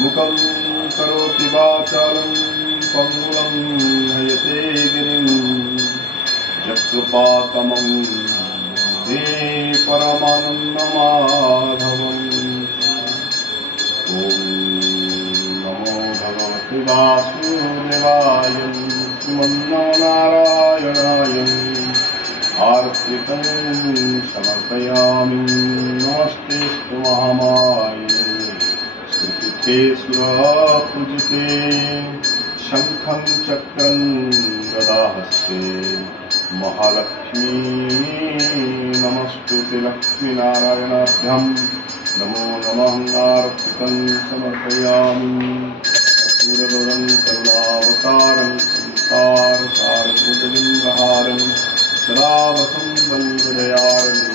मुखं करोति वाचालं पङ्गुलं नयते गिरिं यत्कृपातमं वन्दे परमानन्दमाधवम्। ॐ नमो भगवते वासुदेवाय श्रीमन्नारायणाय आर्तिकं समर्पयामि। नमस्तेऽस्तु महामाये श्रीपीठे सुरपूजिते शङ्खं चक्रं गदाहस्ते महालक्ष्मी नमस्तुते। लक्ष्मीनारायणाभ्यां नमो नमः। आर्तिकं समर्पयामि। कर्पूरगौरं करुणावतारं संसारसारभूतलिङ्गहारं सदा वसन्तं हृदयारण्यं